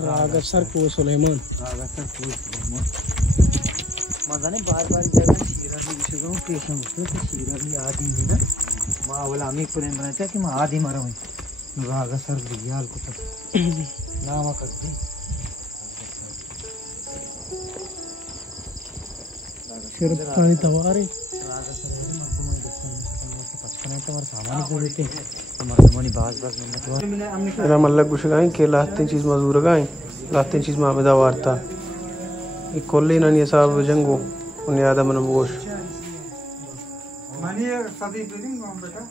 रागसर को सुलेमान मजा नहीं बार बार जगह शीरा भी विषयों पेशें होते तो शीरा भी आदि नहीं ना माँ वाला आमी पुरें बनाते कि माँ आदि मरा हुई रागसर बियाल को तक नाम करते फिर पानी तवारे रागसर है मर्दमों पचपन है तुम्हारे सामान को देते मर्दमों बाज बाज में मेरा मल्लक कुछ गाएं के लाते चीज मजदूर गाएं लाते चीज मामदा वार्ता एक कोल्ले ना नहीं साहब जंगो उन्हें आदा मन बोश मानिए सभी बिल्डिंग हम बेटा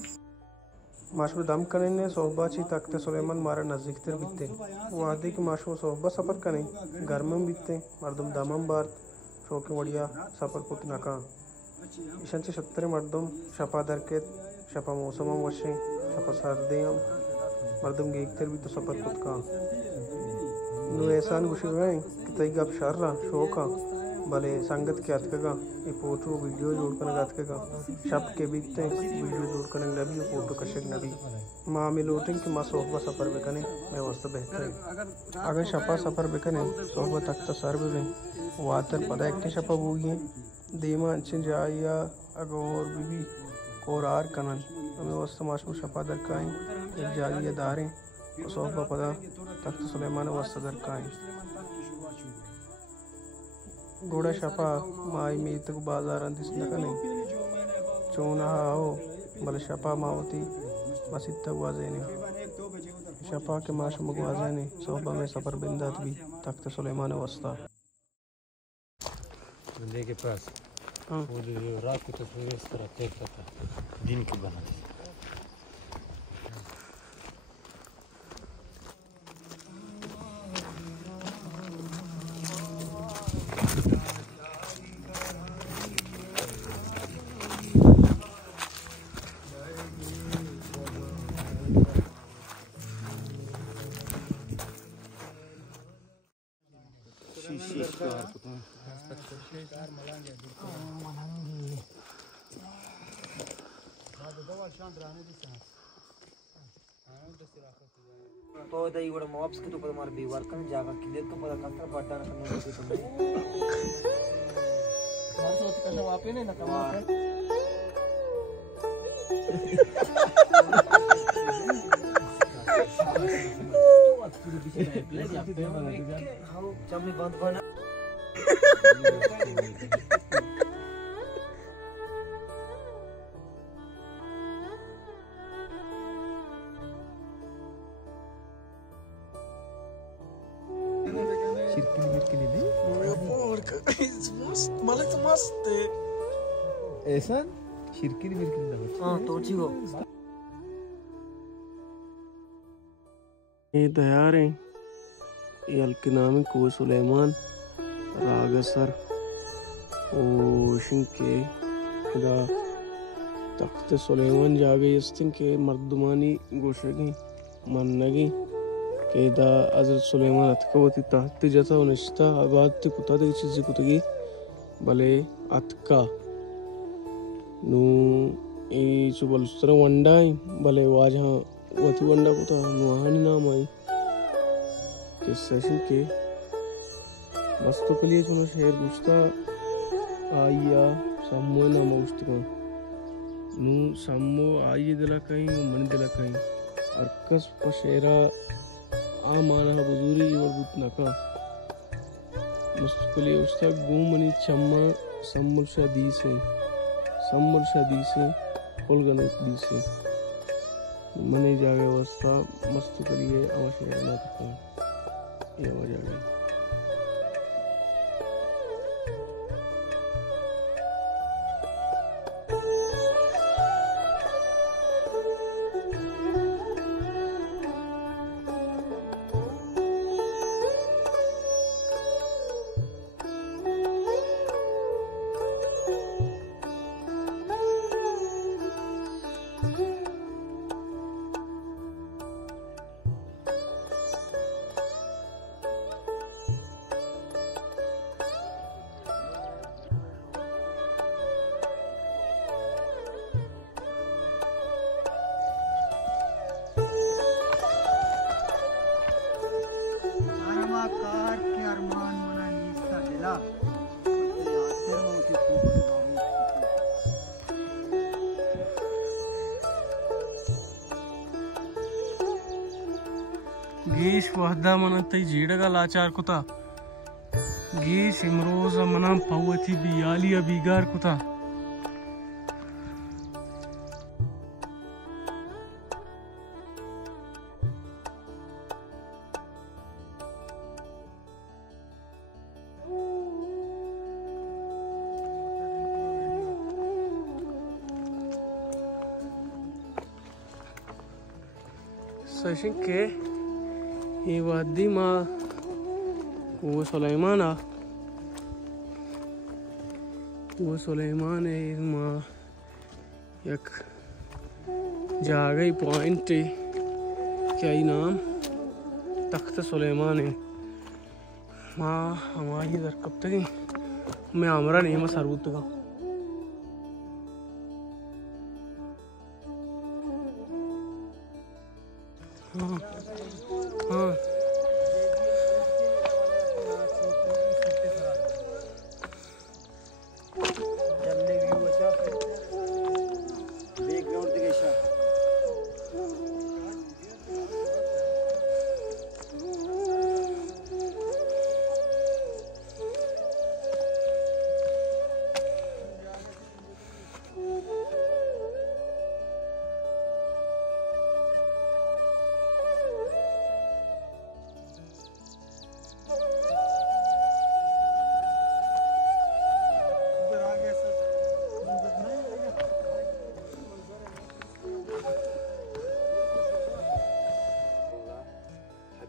माशू दम करने ने सोहबा ची तख्ते सुलेमान मारा नजदीक तर बिते वादे की माशू सोहबा सफर करें घर में बिते मर्दम दमम बार शौक बढ़िया सफर पुत नका ईशान से 70 मर्दम शपा दरके शपा मौसम वशे शपा सर्दे मर्दम गेकतर भी तो सफर पुत का नु एहसान गुशी गए कि तई गप शर्रा शौका भले संगत के अतकेगा ये फोटो वीडियो जोड़ कर अतकेगा शब के बीतते वीडियो जोड़ कर नबी फोटो कशक नबी माँ में लोटें कि माँ सोहबा सफ़र बेकने मैं वास्ते बेहतर है अगर शपा सफ़र बेकने सोहबा तक तो सर भी वातर पदा एक शपा बोगी दीमा अच्छे जाया अगोर बीबी कोरार कनन हमें वास्ते माशू शपा दरकाएं एक जागिया दारें सोहबा पदा तख्त सुलेमान वास्ते दरकाएं घोड़ा शपा माई में तक बाजार अंदिस नकने चोना हो बल शपा मावती मसीद तक वाजेने शपा के माश मुगवाजेने सोहबा में सफर बिंदात भी तख्त सुलेमान वास्ता बंदे के पास पूरी रात की तस्वीर इस तरह देखता था दिन की बनाती तो दही కూడా మోబ్స్ కి तो मार बी वर्क में जागा किले तो पता कंत्र पट्टा करने को तो मार सोच का जवाब ही नहीं ना कमा हां चमनी बंद करना मलक मस्त ऐसा शिरकिन मिरकिन ना हां तो जीवो ये तैयार हैं ये अलकनामी को सुलेमान रागसर ओ शिंके दा तख्त सुलेमान जागे इस्तिन के मर्दमानी गोशगी मन्नगी केदा हज़रत सुलेमान अतकवती तहत जता नश्ता आबाद कुता दे चीज़ कुतगी भले अतका नु ए चुबलुस्तर वंडाई भले वाजहा वती वंडा कुता नुहानी नाम आई के सेशन के मस्तु के लिए चुना शेर गुस्ता आया सामो नाम उस्तका नु सामो आये दिला कहीं मन दिला कहीं और कस पशेरा आ माना बुजुरी और बुतना का मुस्तकली उस्ता गुमनी चम्मा सम्मुल शादी से Olga DC मने जागे व्यवस्था मस्त करिए अवश्य करना सकता है ये हो जाएगा। कार के अरमान मना नीस्ता दिला गीश वहदा मना तई जीड़गा लाचार कुता गीश इमरोज मना पवती बियाली अबीगार कुता सशिक के ये वादी माँ वो सुलेमान है माँ एक जागई पॉइंट क्या ही नाम तख्त सुलेमान है माँ हमारी इधर कब तक मैं आमरा नहीं मैं सरबूत का हाँ हाँ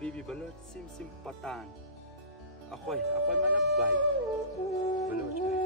Habibi balot sim patan. Ako'y manabay. Balot.